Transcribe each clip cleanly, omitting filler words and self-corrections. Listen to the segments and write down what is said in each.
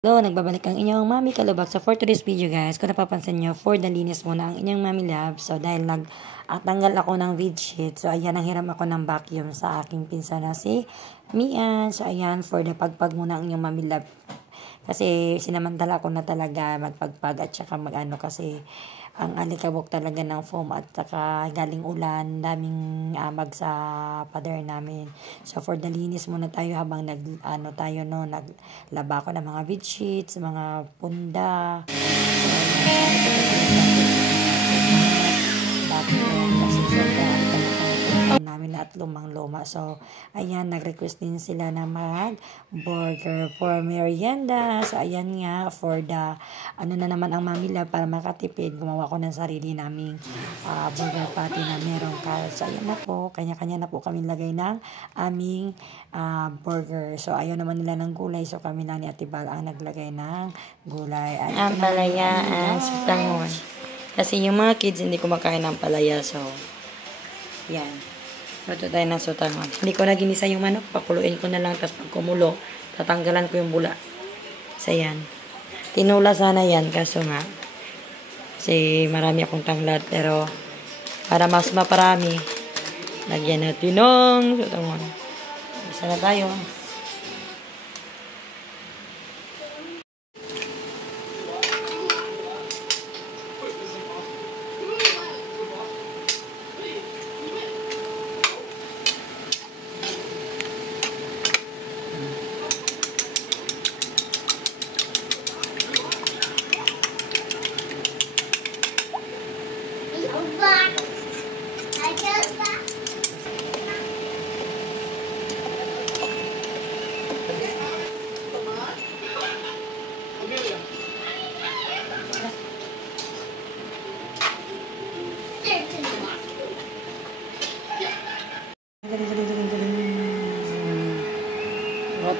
Hello, nagbabalik ang inyong Mami Kalubak. So for today's video guys, kung napapansin nyo, for the linis muna ang inyong Mami Love. So dahil tanggal ako ng vid sheet, so ayan, nanghiram ako ng vacuum sa aking pinsan na si Mian. So ayan, for the pagpag muna ang inyong Mami Love. Kasi sinamantala ko na talaga magpagpag at saka mag-ano kasi ang alikabok talaga ng foam at saka galing ulan, daming amag sa pader namin. So for the linis muna tayo habang naglaba ko ng mga bed sheets, mga punda. Namin at lumang-luma. So, ayan, nag-request din sila na mag-burger for merienda. So, ayan nga, for the, na naman ang mamila para makatipid, gumawa ko ng sarili naming burger patty na merong carrots. So, ayan na po, kanya-kanya na po kami lagay ng aming burger. So, ayaw naman nila ng gulay. So, kami lang ni Ate Bal ang naglagay ng gulay. Ang palaya, sa tangon. Kasi yung mga kids hindi kumakain ng palaya. So, yan. Luto tayo ng sotangon. Hindi ko na ginisa yung manok. Pakuluin ko na lang. Tapos pag kumulo, tatanggalan ko yung bula. So, yan. Tinula sana yan. Kaso nga, kasi marami akong tanglad. Pero, para mas maparami, lagyan natin ng sotangon. Isa na tayo.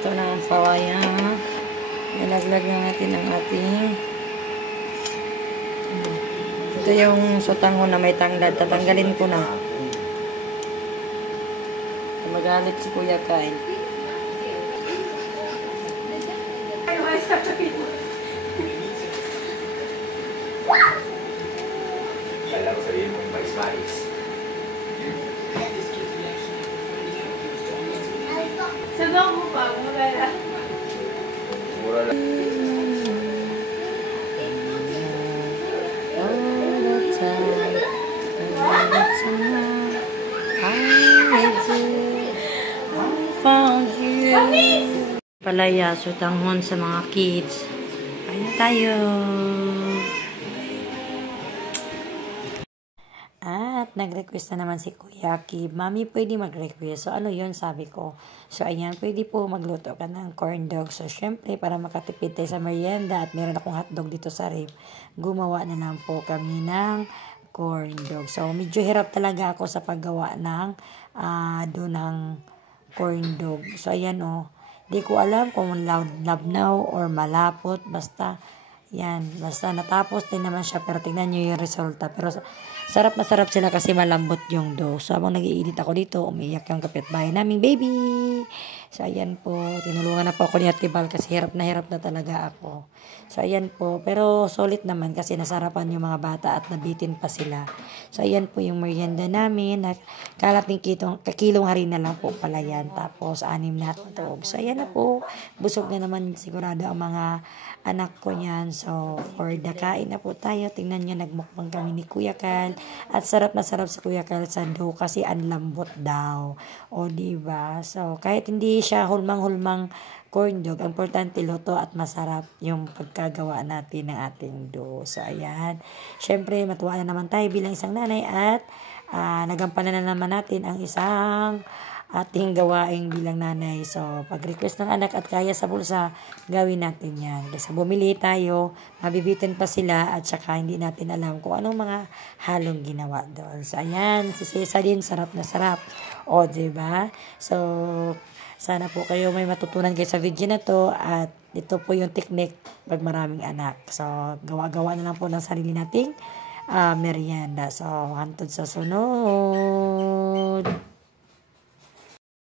Ito na ang pawaya. Ilaglag na natin ang ating ito yung sotanghon na may tanglad. Tatanggalin ko na. Magalit si Kuya Kyle. Kala ko sabihin mong mais-mais. Sabaw mo pa, mura lang. Mura lang. Palaya, sotanghon sa mga kids. Kaya tayo. At nag-request na naman si Kuya Kib. Mami, pwede mag-request. So, ano yun? Sabi ko. So, ayan, pwede po magluto ka ng corn dog. So, syempre, para makatipid tayo sa merienda at meron akong hotdog dito sa rib, gumawa na lang po kami ng corn dog. So, medyo hirap talaga ako sa paggawa ng doon ng corn dog. So, ayan, di ko alam kung labnaw or malapot. Basta, yan. Basta natapos din naman siya. Pero tingnan nyo yung resulta. Pero sarap na sarap sila kasi malambot yung dough. So, habang nag-i-edit ako dito, umiiyak yung kapitbahay naming baby. So, ayan po. Tinulungan na po ako ni Ate Bal kasi hirap na talaga ako. So, ayan po. Pero solid naman kasi nasarapan yung mga bata at nabitin pa sila. So, ayan po yung merienda namin. Kalat ng kakilong harina lang po pala yan. Tapos, 6 na hotdog. So, ayan na po. Busog na naman sigurado ang mga anak ko niyan. So, for the kain na po tayo. Tingnan nyo, nagmukbang kami ni Kuya Kal. At sarap na sarap sa Kuya Kal sa dough kasi ang lambot daw. O, diba? So, kahit hindi siya hulmang-hulmang corn dog, importante luto at masarap yung pagkagawa natin ng ating dough. So, ayan. Syempre, matuwa na naman tayo bilang isang nanay at nagampanan na naman natin ang isang ating gawaing bilang nanay. So, pag-request ng anak at kaya sa bulsa, gawin natin yan. Kasi bumili tayo, mabibitin pa sila at saka hindi natin alam kung anong mga halong ginawa doon. So, ayan, si Cesa din, sarap na sarap. O, diba? So, sana po kayo may matutunan kayo sa video na to at ito po yung technique pag maraming anak. So, gawa-gawa na lang po ng sarili nating merienda. So, hantod sa sunod.